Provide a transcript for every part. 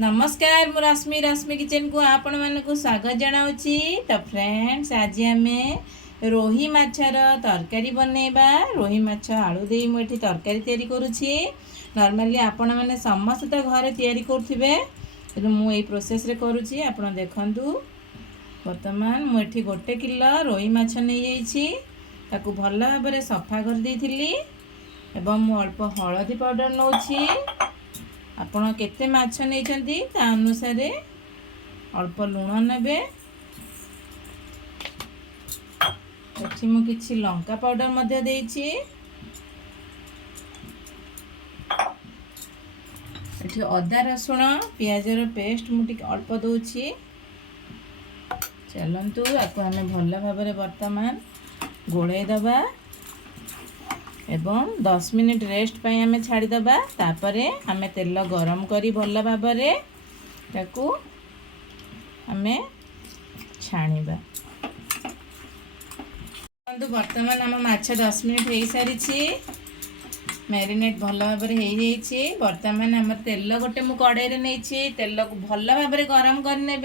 नमस्कार मु रश्मि रश्मि किचन को आपण मानक स्वागत जनाऊँगी। तो फ्रेंड्स आज आम रोही माछर तरकारी बनैबा। रोही माछ आलू दे मुझे तरकारी तैयारी करुँची। नॉर्मली आपण मैंने समस्त तो घर तैयारी करुवे मुझे प्रोसेस रे करुँची। आपण देखंतु वर्तमान मुझे 1 किलो रोही माछ नहीं जाइछि। ताकू भल भाव में सफा कर देइथिली एवं मु अल्प हळदी पाउडर नौछि। आपण केते माछ नहीं ता अनुसार अल्प लुण नेबे। एठी मु किछि लंका पाउडर मध्य देइछि। एठी अदा रसुण पियाजर पेस्ट मु टिक अल्प दउछि। चलंतु आको हमें भल भाव में वर्तमान गोळे दबा एवं 10 मिनिट रेस्ट पाई आमे छाड़ी दबा। तापरे आमे तेल गरम करी भल भाव में ताकू आमे छाणीबा। वर्तमान आम माछ 10 मिनिट हो सारी मैरिनेट भल भाव में हो जाइए। वर्तमान आम तेल गोटे मु कड़ाई नहीं तेल को भल भाव में गरम करने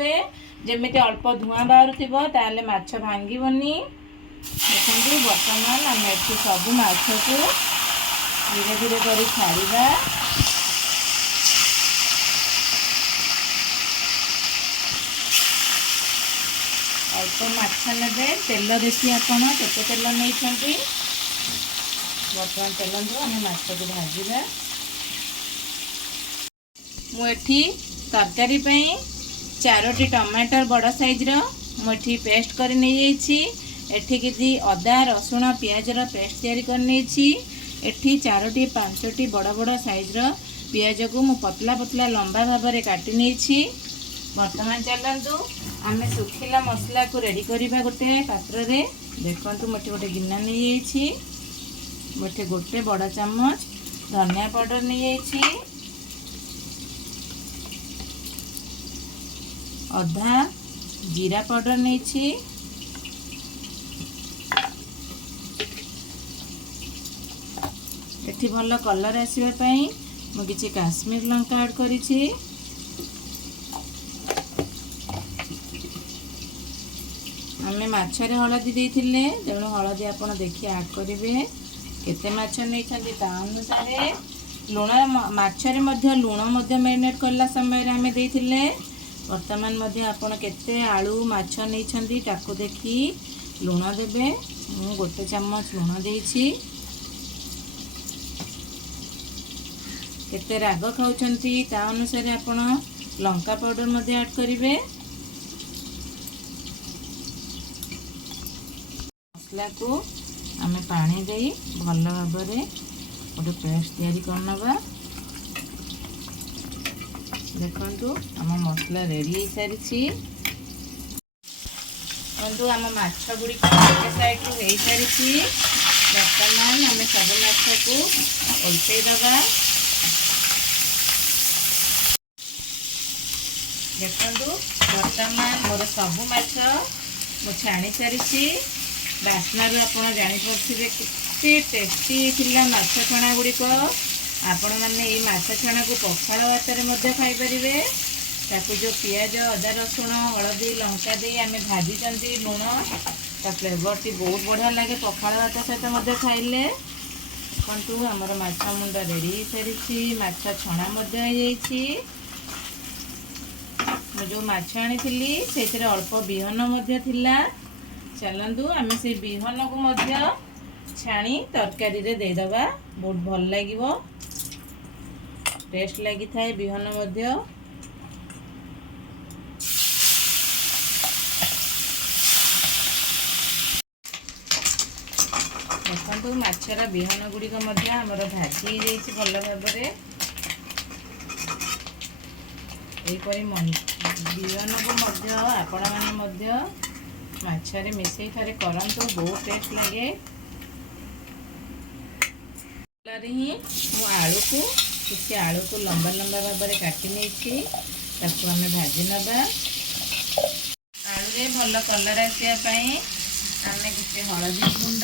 जमी अल्प धुआं बाहर ताले माछ भांगीबनी। देखो वर्तमान आम एठी सब माछ को धीरे धीरे कर छाड़ा। अल्प माछ ने तेल देखिए आपण केते तेल नहीं। वर्तमान चलते आम माछ को भाजा। मुझे तरकारी 4टी टमाटर बड़ साइज मुझे पेस्ट कर नहीं जाइए। एठी किसी अदा रसुण पियाजर पेस्ट तैयारी करनी। एठी 4टी 5टी बड़ बड़ साइज पियाज को मु पतला पतला लंबा भाव में काटी नहीं। वर्तमान चलतु आम सुखिला मसला को रेडी करवा गोटे पात्र रे। देखो मुझे गोटे गिना नहीं जाइए। मुझे गोटे बड़ चामच धनिया पाउडर नहीं जाइए। अधा जीरा पाउडर नहीं। एठी भल कलर आसवाई मु किछि काश्मीर लंका ऐड करिछि। आमे माछरे हळदी देइथिले तेणु हळदी आपण देखि ऐड करिवे। केते माछ नैछन्ति ता अनुसार लुण माछरे मध्य लुण मध्य मैरिनेट करला समय रे आमे देइथिले। वर्तमान मध्य आपण केते आलू माछ नैछन्ति ताको देखि लुण देबे। मु गोटे चम्मच लुण देइछि। केते राग खाउछन्ति ता अनुसार आपण लंका पाउडर मध्य ऐड करिवे। मसला को आमे पानी देई भल भाव में गोटे पेस्ट तैयारी करनबा। देखंतु आम मसला रेडी हो सारी। देखंतु आम माछ गुड़ी गोटे साइड हो सारी। वर्तमान आम सब माछ को उल्टै दबा। देखो वर्तमान मोर सबू माछ मु छाणी सारी। बास्ना रू आप जापे के टेस्टी थिला माछ छणा गुड़िक। आपण मैंने ये माछ छणा को पखाल भात में खाईपर। ताकू जो पियाज अदा रसुण हलदी लंका दे आम भाजी लुण ता फ्लेवर टी बहुत बढ़िया लगे पखाल भात सहित खाइले। देखु आमर माछ मुंड रेडी सारी। माछ छणा जो माछ आनी से अल्प बिहन थिला। चलतु आम से बिहन को छाणी तरकारी रे देदबा। बहुत भल लगे टेस्ट लगी थाए बिहन देखो माछर बिहन गुड़िक आमर भाजी भल भाव में। यहीपरी बिहन को आपण मैंने माछरे मिसई थे करंतु बहुत टेस्ट लगे। ही मु आलू को किसी आलू को लंबा लंबा भाव में काटी नहीं आम भाजी नबा। आलू रे भल कलर आसापी आम किसी हलदी गुंड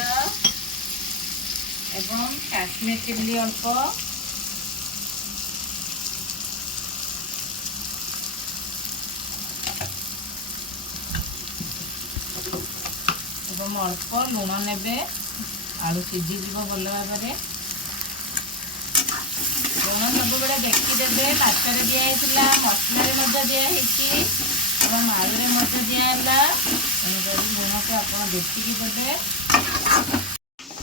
एवं काश्मीर चिल्ली अल्प ଏବଂ ଅଳ୍ପ ଲୁଣ ନେବେ। ଆଳୁ ସିଝିଯିବ ଭଲ ଭାବରେ। ଲୁଣ ସବୁବେଳେ ଦେଖିଦେବେ। ମାଛରେ ଦିଆହେଇଥିଲା, ମସଲାରେ ମଧ୍ୟ ଦିଆହେଇଛି ଏବଂ ଆଳୁରେ ମଧ୍ୟ ଦିଆହେଲା। ତେଣୁକରି ଲୁଣକୁ ଆପଣ ଦେଖିକି ଦେବେ।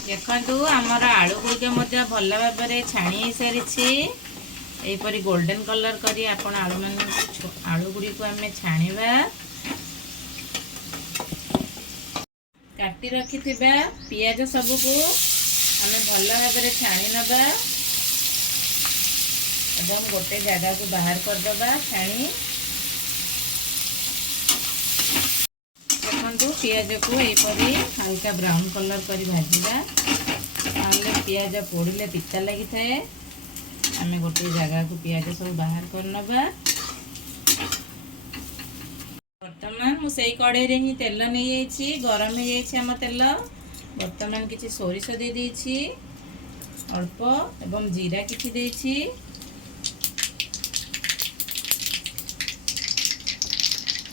ଦେଖନ୍ତୁ ଆମର ଆଳୁ ଗୁଡ଼ିକ ମଧ୍ୟ ଭଲ ଭାବରେ ଛାଣି ହେଇସାରିଛି। ଏହିପରି ଗୋଲ୍ଡେନ୍ କଲର୍ କରି ଆପଣ ଆଳୁ ଗୁଡ଼ିକୁ ଆମେ ଛାଣିବା। କାଟି ରଖିଥିବା ପିଆଜ ସବୁକୁ ଆମେ ଭଲ ଭାବରେ ଛାଣି ନେବା ଏବଂ ଗୋଟେ ଜାଗାକୁ ବାହାର କରିଦେବା ଛାଣି। ଦେଖନ୍ତୁ ପିଆଜକୁ ଏହିପରି ହାଲକା ବ୍ରାଉନ୍ କଲର୍ କରି ଭାଜିବା, ନହେଲେ ପିଆଜ ପୋଡ଼ିଲେ ପିତା ଲାଗିଥାଏ। ଆମେ ଗୋଟେ ଜାଗାକୁ ପିଆଜ ସବୁ ବାହାର କରିନେବା। ବର୍ତ୍ତମାନ ମୁଁ ସେଇ କଢ଼େଇରେ ହିଁ ତେଲ ନେଇଯାଇଛି। ଗରମ ହେଇଯାଇଛି ଆମ ତେଲ। ବର୍ତ୍ତମାନ କିଛି ସୋରିଷ ଦେଇ ଦେଇଛି ଅଳ୍ପ ଏବଂ ଜିରା କିଛି ଦେଇଛି।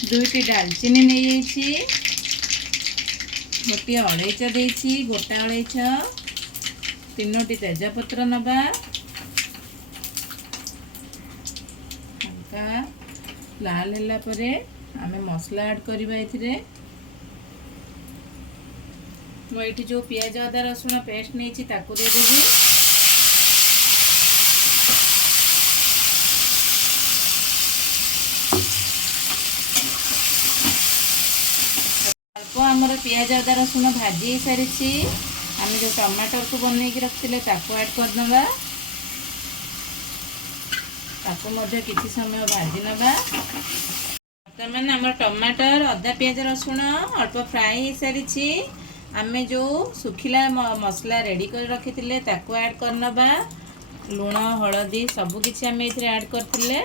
ଦୁଇଟି ଡାଲଚିନି ନେଇଯାଇଛି। ଗୋଟିଏ ଅଳେଇଚ ଦେଇଛି, ଗୋଟା ଅଳେଇଚ। ତିନୋଟି ତେଜପତ୍ର ନେବା। ହାଲକା ଲାଲ ହେଲା ପରେ ଆମେ ମସଲା ଆଡ୍ କରିବା ଏଥିରେ। ମୁଁ ଏଇଠି ଯେଉଁ ପିଆଜ ଅଦା ରସୁଣ ପେଷ୍ଟ ନେଇଛି ତାକୁ ଦେଇଦେବି। ଅଳ୍ପ ଆମର ପିଆଜ ଅଦା ରସୁଣ ଭାଜି ହେଇସାରିଛି। ଆମେ ଯେଉଁ ଟମାଟରକୁ ବନେଇକି ରଖିଥିଲେ ତାକୁ ଆଡ୍ କରିଦେବା। ତାକୁ ମଧ୍ୟ କିଛି ସମୟ ଭାଜି ନେବା। ବର୍ତ୍ତମାନ ଆମର ଟମାଟର, ଅଦା, ପିଆଜ, ରସୁଣ ଅଳ୍ପ ଫ୍ରାଏ ହେଇସାରିଛି। ଆମେ ଯେଉଁ ଶୁଖିଲା ମସଲା ରେଡ଼ି କରି ରଖିଥିଲେ ତାକୁ ଆଡ୍ କରିନେବା। ଲୁଣ, ହଳଦୀ ସବୁକିଛି ଆମେ ଏଥିରେ ଆଡ୍ କରିଥିଲେ।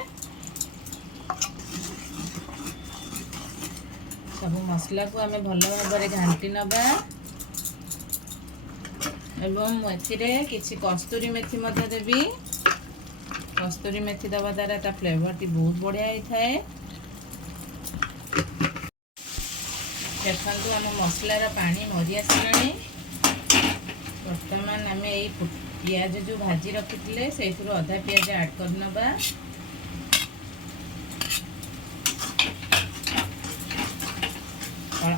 ସବୁ ମସଲାକୁ ଆମେ ଭଲ ଭାବରେ ଘାଣ୍ଟି ନେବା ଏବଂ ଏଥିରେ କିଛି କସ୍ତୁରୀ ମେଥି ମଧ୍ୟ ଦେବି। କସ୍ତୁରୀ ମେଥି ଦେବା ଦ୍ୱାରା ତା ଫ୍ଲେଭରଟି ବହୁତ ବଢ଼ିଆ ହେଇଥାଏ। ଦେଖନ୍ତୁ ଆମ ମସଲାର ପାଣି ମରି ଆସିଲାଣି। ବର୍ତ୍ତମାନ ଆମେ ଏଇ ପିଆଜ ଯେଉଁ ଭାଜି ରଖିଥିଲେ ସେଇଥିରୁ ଅଧା ପିଆଜ ଆଡ୍ କରିନେବା।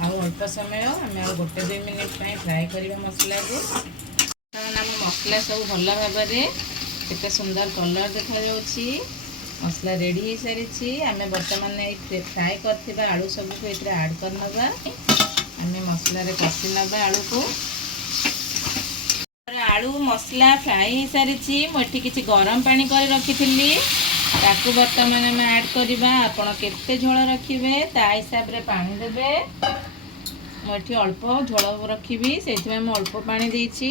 ଆଉ ଅଳ୍ପ ସମୟ ଆମେ ଆଉ 1-2 ମିନିଟ୍ ପାଇଁ ଫ୍ରାଏ କରିବା ମସଲାକୁ। ବର୍ତ୍ତମାନ ଆମ ମସଲା ସବୁ ଭଲ ଭାବରେ କେତେ ସୁନ୍ଦର କଲର୍ ଦେଖାଯାଉଛି। ମସଲା ରେଡ଼ି ହେଇସାରିଛି। ଆମେ ବର୍ତ୍ତମାନ ଏଇ ଫ୍ରାଏ କରିଥିବା ଆଳୁ ସବୁକୁ ଏଥିରେ ଆଡ୍ କରିନେବା। ଆମେ ମସଲାରେ କଷି ନେବା ଆଳୁକୁ। ଆଳୁ ମସଲା ଫ୍ରାଏ ହେଇସାରିଛି। ମୁଁ ଏଠି କିଛି ଗରମ ପାଣି କରି ରଖିଥିଲି ତାକୁ ବର୍ତ୍ତମାନ ଆମେ ଆଡ୍ କରିବା। ଆପଣ କେତେ ଝୋଳ ରଖିବେ ତା ହିସାବରେ ପାଣି ଦେବେ। ମୁଁ ଏଠି ଅଳ୍ପ ଝୋଳ ରଖିବି, ସେଇଥିପାଇଁ ମୁଁ ଅଳ୍ପ ପାଣି ଦେଇଛି।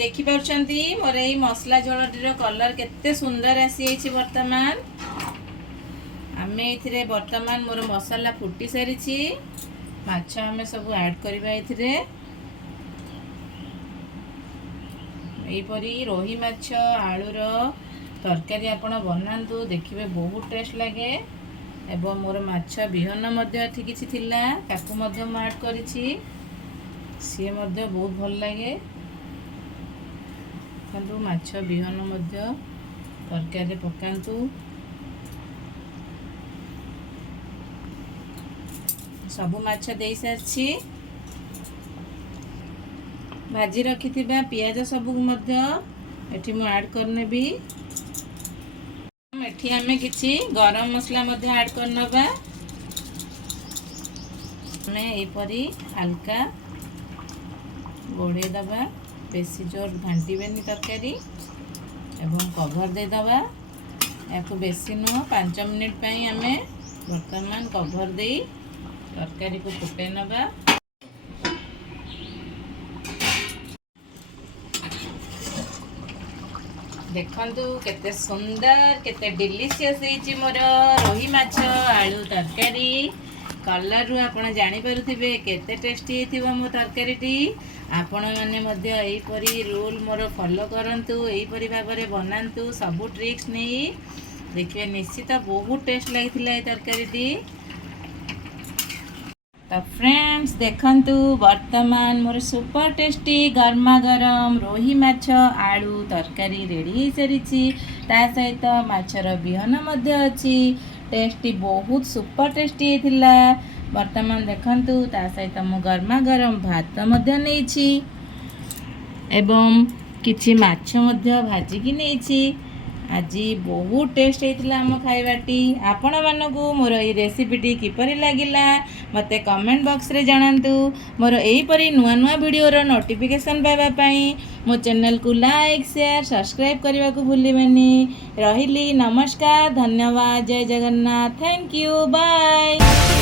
ଦେଖିପାରୁଛନ୍ତି ମୋର ଏଇ ମସଲା ଝୋଳଟିର କଲର୍ କେତେ ସୁନ୍ଦର ଆସିଯାଇଛି। ବର୍ତ୍ତମାନ ଆମେ ଏଥିରେ ମୋର ମସଲା ଫୁଟି ସାରିଛି। ମାଛ ଆମେ ସବୁ ଆଡ୍ କରିବା ଏଥିରେ। ଏହିପରି ରୋହି ମାଛ ଆଳୁର ତରକାରୀ ଆପଣ ବନାନ୍ତୁ, ଦେଖିବେ ବହୁତ ଟେଷ୍ଟ ଲାଗେ। ଏବଂ ମୋର ମାଛ ବିହନ ମଧ୍ୟ ଏଠି କିଛି ଥିଲା ତାକୁ ମଧ୍ୟ ମୁଁ ଆଡ୍ କରିଛି, ସିଏ ମଧ୍ୟ ବହୁତ ଭଲ ଲାଗେ। ଦେଖନ୍ତୁ ମାଛ ବିହନ ମଧ୍ୟ ତରକାରୀରେ ପକାନ୍ତୁ। ସବୁ ମାଛ ଦେଇ ସାରିଛି। ଭାଜି ରଖିଥିବା ପିଆଜ ସବୁକୁ ମଧ୍ୟ ଏଠି ମୁଁ ଆଡ୍ କରିନେବି। ଏଠି ଆମେ କିଛି ଗରମ ମସଲା ମଧ୍ୟ ଆଡ୍ କରିନେବା। ଆମେ ଏହିପରି ହାଲକା ଘୋଡ଼େଇ ଦେବା, ବେଶୀ ଜୋର ଘାଣ୍ଟିବେନି ତରକାରୀ ଏବଂ କଭର୍ ଦେଇଦେବା। ୟାକୁ ବେଶୀ ନୁହଁ 5 ମିନିଟ୍ ପାଇଁ ଆମେ ବର୍ତ୍ତମାନ କଭର୍ ଦେଇ ତରକାରୀକୁ ଫୁଟେଇ ନେବା। ଦେଖନ୍ତୁ କେତେ ସୁନ୍ଦର, କେତେ ଡେଲିସିୟସ୍ ହେଇଛି ମୋର ରୋହି ମାଛ ଆଳୁ ତରକାରୀ। କଲର୍ରୁ ଆପଣ ଜାଣିପାରୁଥିବେ କେତେ ଟେଷ୍ଟି ହେଇଥିବ ମୋ ତରକାରୀଟି। ଆପଣମାନେ ମଧ୍ୟ ଏହିପରି ରୁଲ୍ ମୋର ଫଲୋ କରନ୍ତୁ, ଏହିପରି ଭାବରେ ବନାନ୍ତୁ। ସବୁ ଟ୍ରିକ୍ସ ନେଇ देखिए निश्चित बहुत टेस्ट लगी तरकारी। तो फ्रेंड्स देखंतु वर्तमान मोर सुपर टेस्टी गर्मा गरम रोही माछ आलू तरकारी रेडी हो सारी। ता सहित माछर बिहन मध्य अच्छी टेस्टी बहुत सुपर टेस्टी थिला। वर्तमान देखंतु ता सहित मु गर्मा गरम भात मध्य नेछि एवं किछि माछ मध्य भाजिकी नेछि। आज बहुत टेस्ट होता आम खाइबाटी। आपण मानकु मोर ये रेसिपीटी किपरि लागिला मते कमेंट बॉक्स रे जणांतु। मोर एहीपरि नुआ नुआ वीडियोर नोटिफिकेशन पाइबा पई मो चैनल को लाइक शेयर सब्सक्राइब करने को भूलिबेनी। रहिली नमस्कार धन्यवाद जय जगन्नाथ थैंक यू बाय।